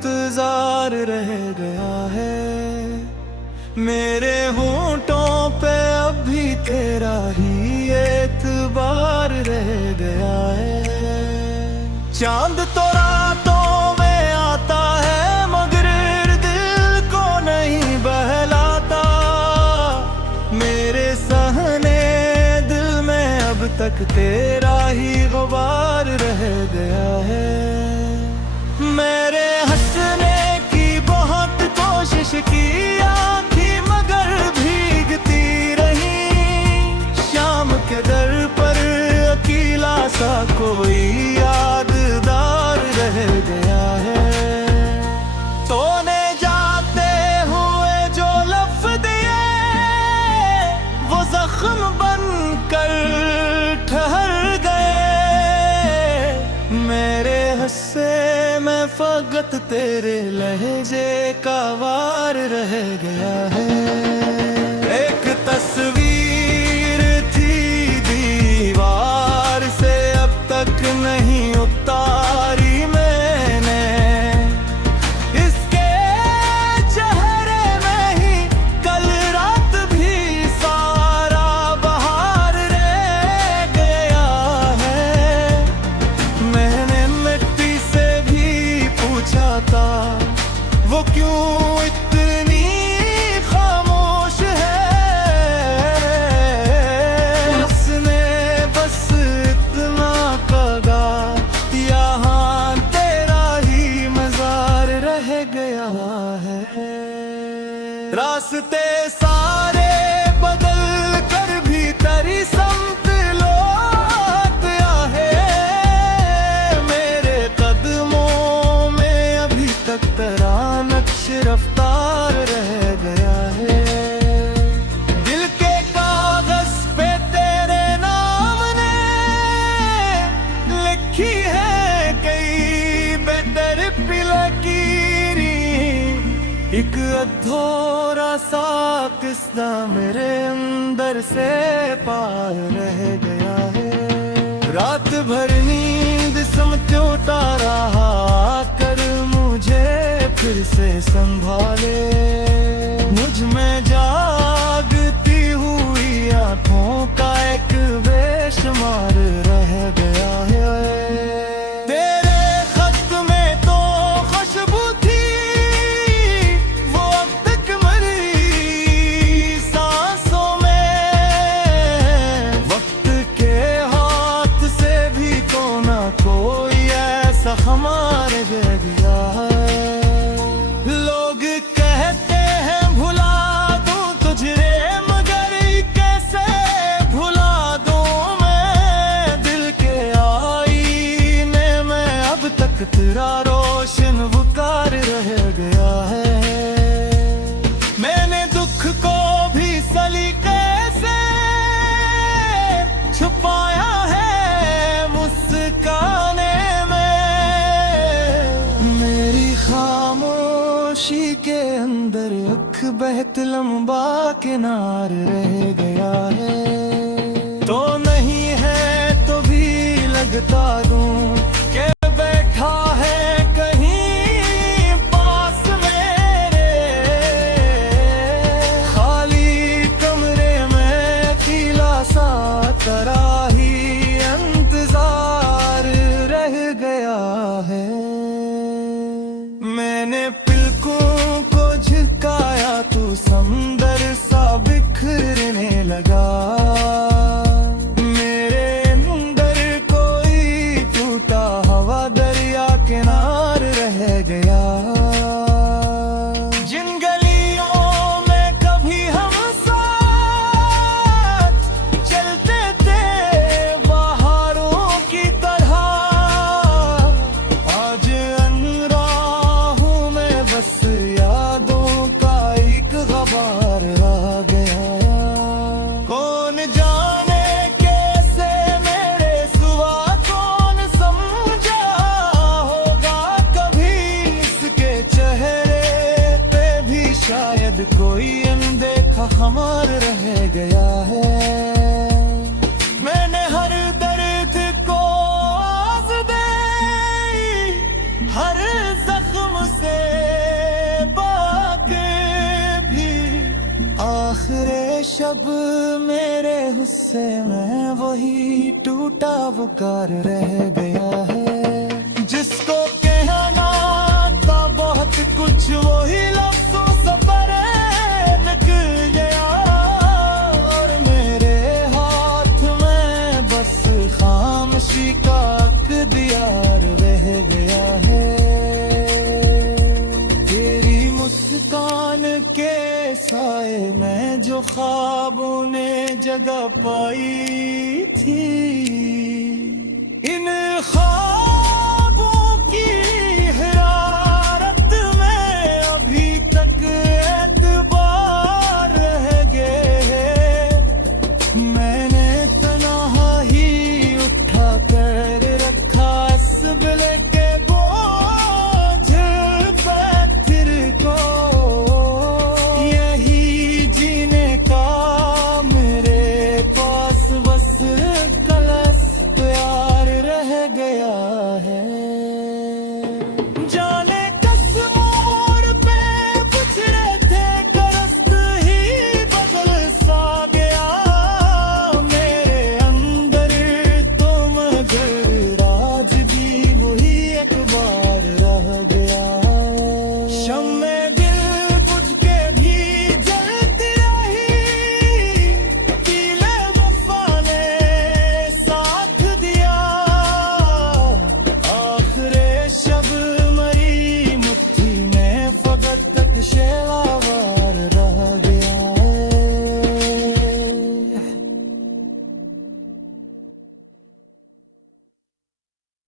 इंतजार रह गया है। मेरे होंठों पे अब भी तेरा ही एतबार रह गया है। चांद तो रातों में आता है मगर दिल को नहीं बहलाता। मेरे सहने दिल में अब तक तेरा ही गुबार रह गया है। मेरे हंसने की बहुत कोशिश की आँखें मगर भीगती रही। शाम के दर पर अकेला सा कोई यादगार रह गया है। तूने जाते हुए जो लफ्ज़ दिए वो जख्म बनकर ठहर गए। मेरे हंसे में फकत तेरे लहजे का वार रह गया है। एक तस्वीर थी दीवार से अब तक नहीं उतारी मैंने। इसके चेहरे में ही कल रात भी सारा बहार रह गया है। मैंने मिट्टी से भी पूछा था वो क्यों इतनी खामोश है। उसने बस इतना कहा यहाँ तेरा ही मजार रह गया है। रास्ते सारे बदल कर भी तेरी समत लौट आए। मेरे कदमों में अभी तक तेरा नक्श रफ्तार रह गया है। दिल के कागज पे तेरे नाम ने लिखी है कई बेतरफी लकीरें। एक अधूरा सा किस्सा मेरे अंदर से पार रह गया है। रात भर नींद समझौता रहा कर मुझे फिर से संभाले। मुझ में जागती हुई आंखों का एक बेशुमार रह गया है। तेरे खत में तो खुशबू थी वो अब तक मरी सांसों में। वक्त के हाथ से भी कोना कोई ऐसा हमारे रह गया है। लोग कहते हैं भुला दूं तुझे मगर कैसे भुला दूं मैं। दिल के आईने में अब तक तेरा रोशन वकार रह गया है। मैंने दुख को भी सलीके से छुपाया है मुस्काने में। मेरी खामोशी के अंदर अख बहत लंबा किनार रह गया है। तो नहीं है तो भी लगता दूं के बैठा है कहीं पास मेरे। खाली कमरे में अकेला सा तेरा ही इंतजार रह गया है। मैंने पलकों को झुकाया तू समंदर सा बिखरने लगा। मेरे अंदर कोई टूटा हवा दरिया किनार रह गया। जिन गलियों में कभी हम साथ चलते थे बहारों की तरह, आज अनराहों में बस यादों का एक गबार रह गया। कौन जाने कैसे मेरे सिवा कौन समझा होगा कभी इसके चेहरे पे भी शायद कोई अनदेखा हमार रह गया है। मैंने हर दर्द को आज़ दे हर जख्म से अब मेरे हुस्से में वही टूटा पुकार रह गया है। जिसको कहना था बहुत कुछ वही लफ्ज़ों से परे निकल गया, और मेरे हाथ में बस खामोशी का अख्तियार रह गया है। तेरी मुस्कान के साए में जो ख्वाबों ने जगह पाई थी, इन ख्वाब